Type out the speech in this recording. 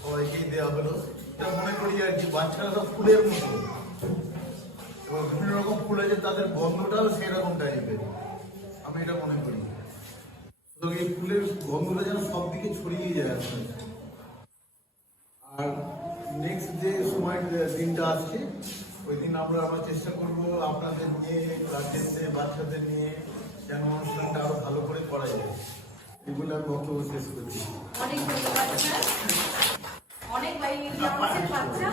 সবাইকেই দেওয়া হলো। এটা মনে করি আর কি বাচ্চারা সব ফুলের মতো, এবং বিভিন্ন রকম ফুল আছে, তাদের গন্ধটাও সেরকম টাইপের, আমি এটা মনে করি। তো এই ফুলের গন্ধটা যেন সব দিকে ছড়িয়ে যায় আসলে। আর নেক্সট যে সময় দিনটা আসছে, ওই দিন আমরা চেষ্টা করবো আপনাদের নিয়ে, ক্লাসের বাচ্চাদের নিয়ে যেন অনুষ্ঠানটা আরো ভালো করে করা যায়। এগুলো আমি বক্তব্য শেষ করছি। অনেক ধন্যবাদ স্যার। অনেক বাচ্চা